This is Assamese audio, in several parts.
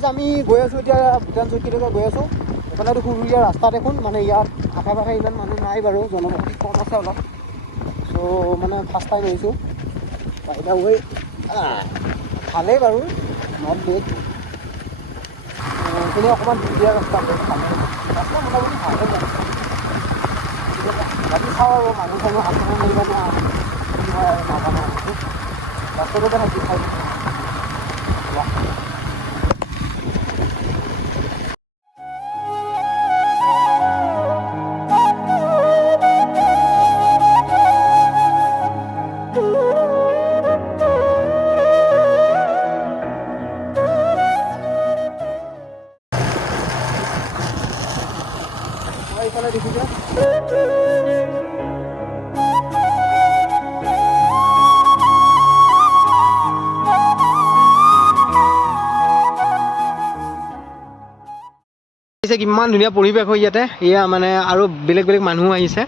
গাইজ আমি গৈ আছোঁ এতিয়া ভূটান চকীলৈকে গৈ আছোঁ। এইফালে সুৰুলীয়া ৰাস্তা দেখোন, মানে ইয়াত আশে পাশে ইমান মানুহ নাই বাৰু, জনবসতি কম আছে অলপ। চ' মানে ফাৰ্ষ্ট টাইম আহিছোঁ। বাহিৰা হৈ ভালেই বাৰু, নট বেড। এইখিনি অকণমান ধুনীয়া ৰাস্তা ৰাস্তা মোটামুটি ভালেই বাৰু। বাকী চাওঁ আৰু মানুহ চানুহ আচলতে নিবা নাজানো ৰাস্তাটোতে থাকি খাই এইফালে দেখিছে কিমান ধুনীয়া পৰিৱেশ হয় ইয়াতে। এয়া মানে আৰু বেলেগ বেলেগ মানুহ আহিছে।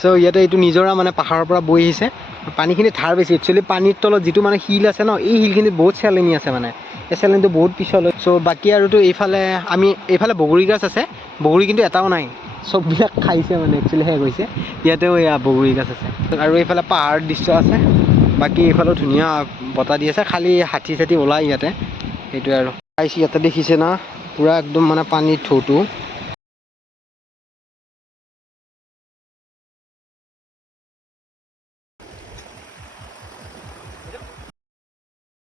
চ' ইয়াতে এইটো নিজৰা মানে পাহাৰৰ পৰা বৈ আহিছে। পানীখিনি ধাৰ বেছি। একচুৱেলি পানীৰ তলত যিটো মানে শিল আছে ন, এই শিলখিনিত বহুত চেলেনি আছে মানে। এই চেলেনিটো বহুত পিছলৈ। চ' বাকী আৰুতো এইফালে এইফালে বগৰী গছ আছে। বগৰী কিন্তু এটাও নাই, চববিলাক খাইছে মানে, একচুৱেলি শেষ হৈছে। ইয়াতেও এয়া বগৰী গছ আছে আৰু এইফালে পাহাৰৰ দৃশ্য আছে। বাকী এইফালেও ধুনীয়া বতাহ দি আছে, খালি হাতী চাতী ওলাই ইয়াতে, সেইটোৱে আৰু। ইয়াতে দেখিছে না পুৰা একদম মানে পানীৰ ঢৌটো।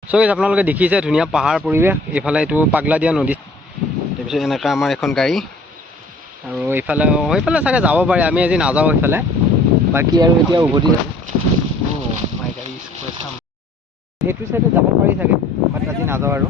চ' আপোনালোকে দেখিছে ধুনীয়া পাহাৰ পৰিৱেশ। এইফালে এইটো পাগলা দিয়া নদী, তাৰপিছত এনেকৈ আমাৰ এখন গাড়ী, আৰু সেইফালে চাগে যাব পাৰে। আমি আজি নাযাওঁ সেইফালে। বাকী আৰু এতিয়া উভতি যায় সেইটো চাইডে যাব পাৰি চাগে, বাট আজি নাযাওঁ আৰু।